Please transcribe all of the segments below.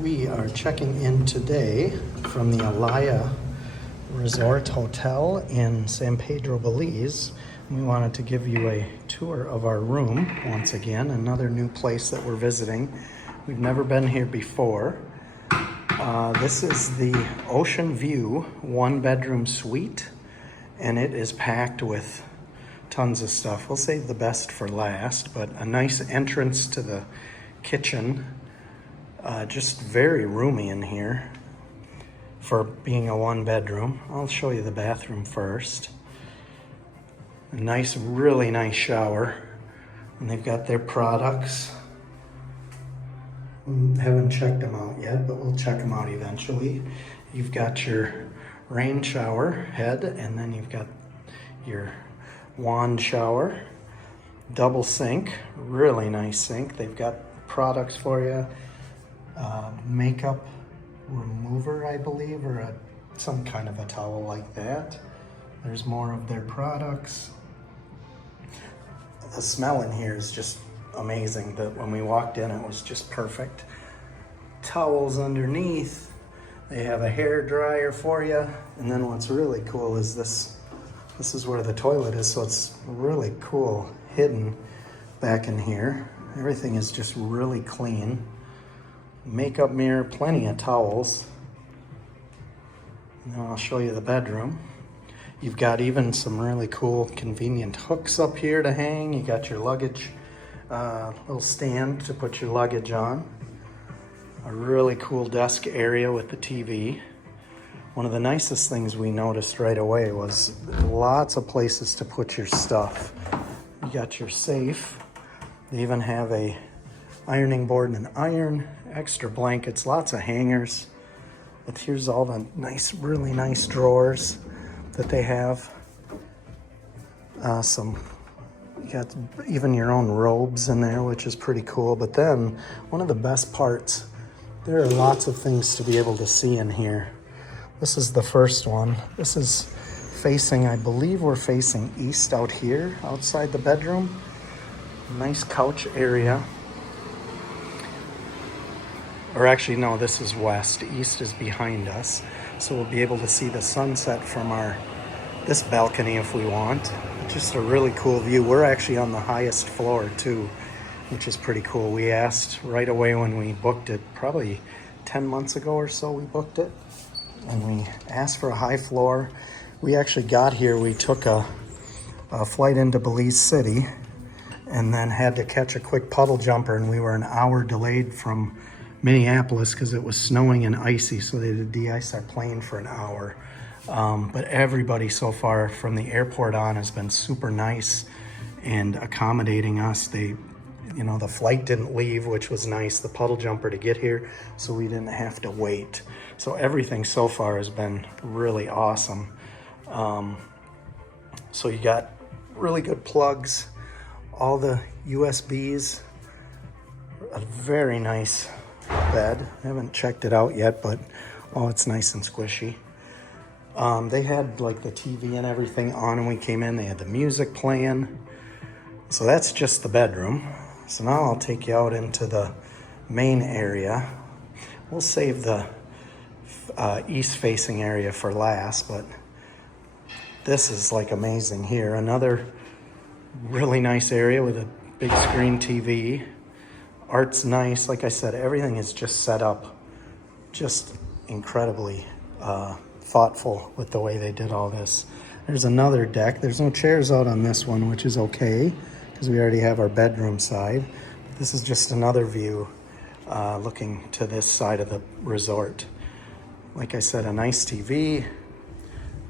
We are checking in today from the Alaia Resort Hotel in San Pedro, Belize. We wanted to give you a tour of our room once again, another new place that we're visiting. We've never been here before. This is the Ocean View one-bedroom suite, and it is packed with tons of stuff. We'll save the best for last, but a nice entrance to the kitchen. Just very roomy in here for being a one bedroom. I'll show you the bathroom first. A nice, really nice shower. And they've got their products. Haven't checked them out yet, but we'll check them out eventually. You've got your rain shower head, and then you've got your wand shower. Double sink, really nice sink. They've got products for you. Makeup remover, I believe, or some kind of a towel like that. There's more of their products. The smell in here is just amazing. That when we walked in, it was just perfect. Towels underneath. They have a hair dryer for you. And then what's really cool is this is where the toilet is, so it's really cool hidden back in here. Everything is just really clean. Makeup mirror, plenty of towels. Now I'll show you the bedroom. You've got even some really cool convenient hooks up here to hang. You got your luggage, little stand to put your luggage on. A really cool desk area with the TV. One of the nicest things we noticed right away was lots of places to put your stuff. You got your safe. They even have a ironing board and an iron, extra blankets, lots of hangers. But here's all the nice, really nice drawers that they have. You got even your own robes in there, which is pretty cool. But then one of the best parts, there are lots of things to be able to see in here. This is the first one. This is facing, I believe we're facing east out here, outside the bedroom. Nice couch area. Or actually, no, this is west. East is behind us. So we'll be able to see the sunset from this balcony if we want. Just a really cool view. We're actually on the highest floor too, which is pretty cool. We asked right away when we booked it, probably 10 months ago or so we booked it. And we asked for a high floor. We actually got here, we took a flight into Belize City and then had to catch a quick puddle jumper, and we were an hour delayed from Minneapolis because it was snowing and icy, so they had to de-ice our plane for an hour. But everybody so far from the airport on has been super nice and accommodating us. The flight didn't leave, which was nice, the puddle jumper to get here, so we didn't have to wait. So everything so far has been really awesome. So you got really good plugs, all the USBs, a very nice bed. I haven't checked it out yet, but it's nice and squishy. They had like the TV and everything on when we came in. They had the music playing. So that's just the bedroom. So now I'll take you out into the main area. We'll save the east facing area for last, but this is like amazing here. Another really nice area with a big screen TV. Art's nice. Like I said, everything is just set up just incredibly thoughtful with the way they did all this. There's another deck. There's no chairs out on this one, which is okay because we already have our bedroom side. This is just another view looking to this side of the resort. Like I said, a nice TV,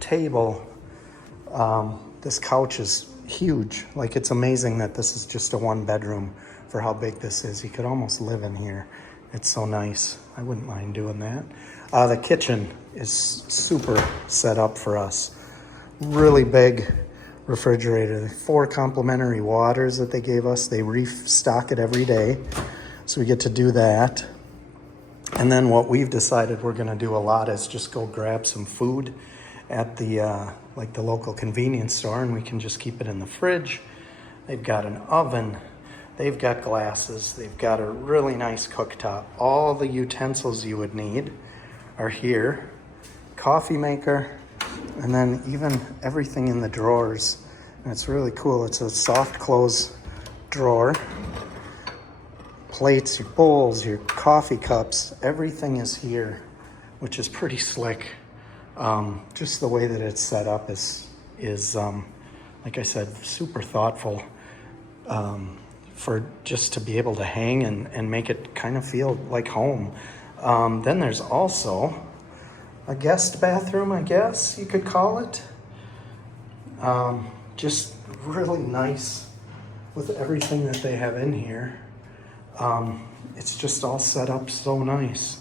table. This couch is huge. Like, it's amazing that this is just a one bedroom for how big this is. You could almost live in here. It's so nice. I wouldn't mind doing that. The kitchen is super set up for us. Really big refrigerator. 4 complimentary waters that they gave us. They restock it every day, so we get to do that. And then what we've decided we're gonna do a lot is just go grab some food at the local convenience store, and we can just keep it in the fridge. They've got an oven. They've got glasses. They've got a really nice cooktop. All the utensils you would need are here. Coffee maker, and then even everything in the drawers. And it's really cool. It's a soft close drawer. Plates, your bowls, your coffee cups, everything is here, which is pretty slick. Just the way that it's set up is like I said, super thoughtful, for just to be able to hang and make it kind of feel like home. Then there's also a guest bathroom, I guess you could call it. Just really nice with everything that they have in here. It's just all set up so nice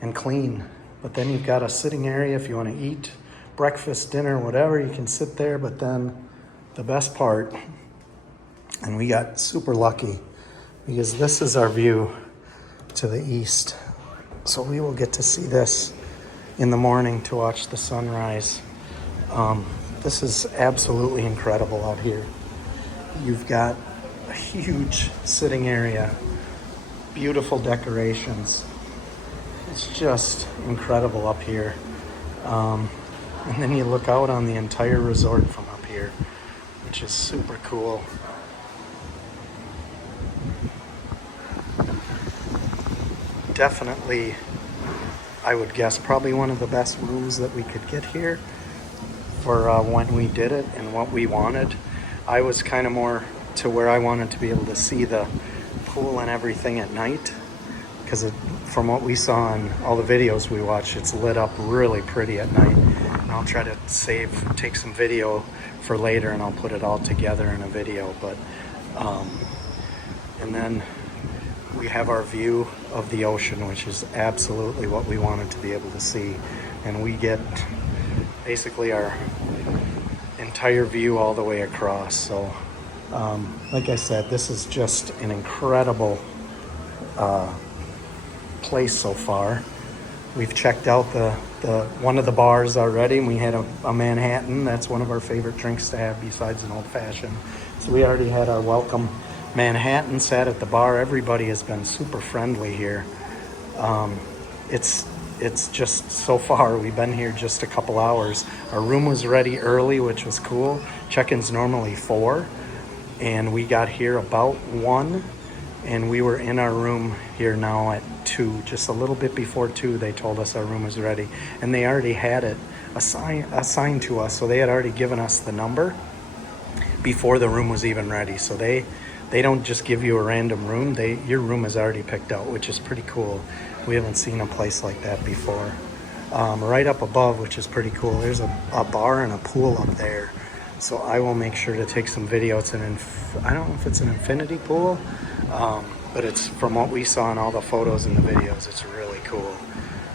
and clean. But then you've got a sitting area if you want to eat breakfast, dinner, whatever, you can sit there. But then the best part, and we got super lucky because this is our view to the east. So we will get to see this in the morning to watch the sunrise. This is absolutely incredible out here. You've got a huge sitting area, beautiful decorations. It's just incredible up here. And then you look out on the entire resort from up here, which is super cool. Definitely, I would guess, probably one of the best rooms that we could get here for when we did it and what we wanted. I was kind of more to where I wanted to be able to see the pool and everything at night, because from what we saw in all the videos we watched, it's lit up really pretty at night. And I'll try to take some video for later, and I'll put it all together in a video. But and then we have our view of the ocean, which is absolutely what we wanted to be able to see. And we get basically our entire view all the way across. So like I said, this is just an incredible place so far. We've checked out the one of the bars already, and we had a Manhattan. That's one of our favorite drinks to have besides an old fashioned. So we already had our welcome Manhattan, sat at the bar. Everybody has been super friendly here. It's just so far, we've been here just a couple hours. Our room was ready early, which was cool. Check-in's normally 4, and we got here about 1, and we were in our room here now at 2. Just a little bit before 2, they told us our room was ready, and they already had it assigned to us. So they had already given us the number before the room was even ready. So they don't just give you a random room. Your room is already picked out, which is pretty cool. We haven't seen a place like that before. Right up above, which is pretty cool, there's a bar and a pool up there. So I will make sure to take some video. It's I don't know if it's an infinity pool, but it's, from what we saw in all the photos and the videos, it's really cool.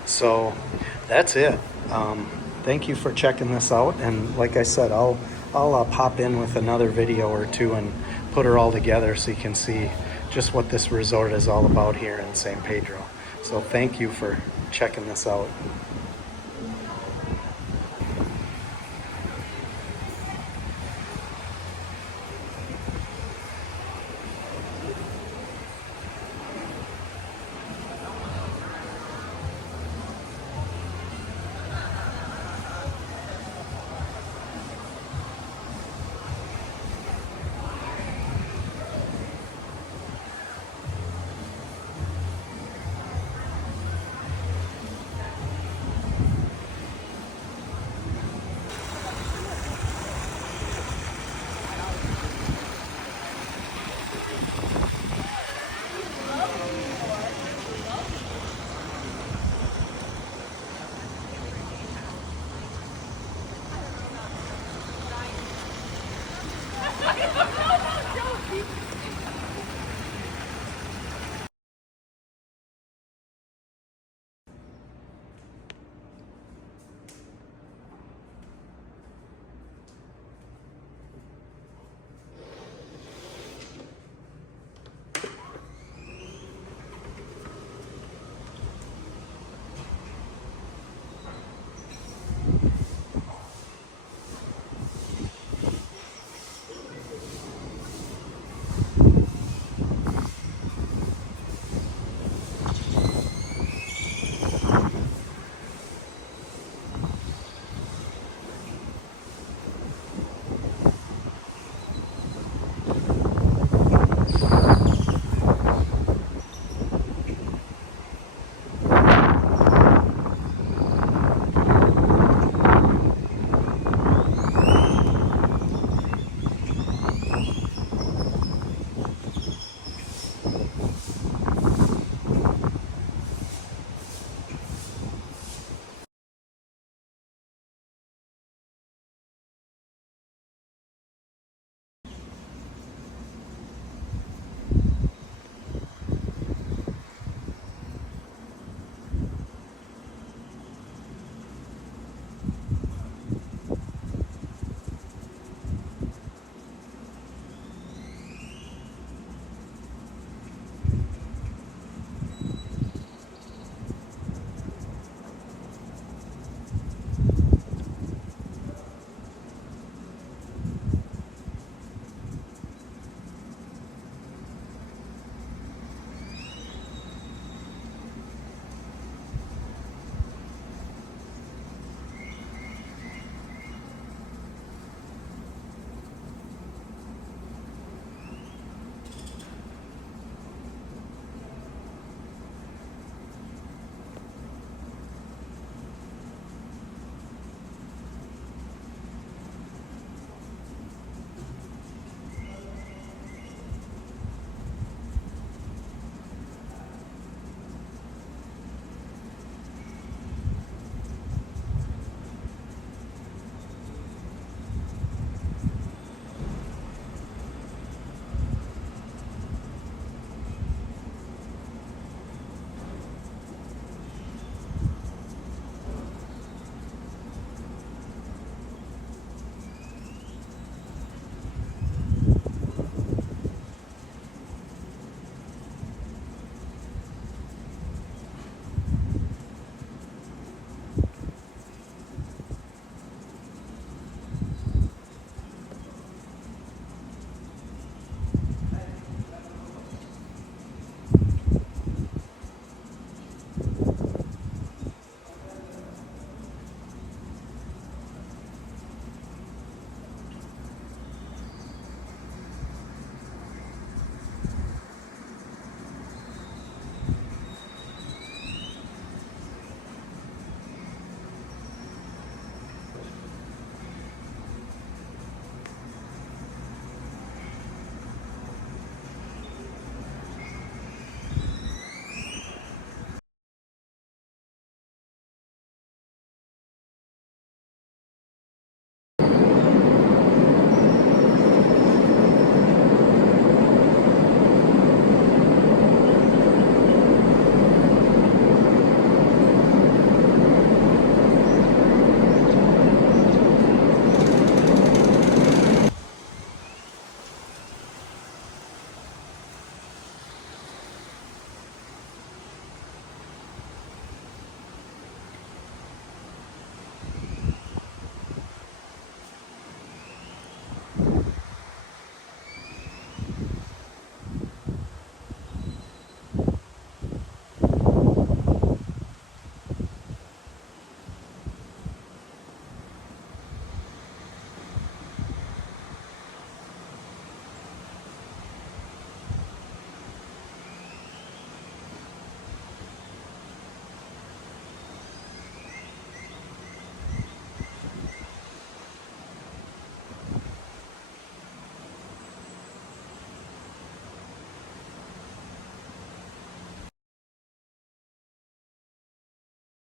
So that's it. Thank you for checking this out. And like I said, I'll pop in with another video or two and put her all together so you can see just what this resort is all about here in San Pedro. So thank you for checking this out.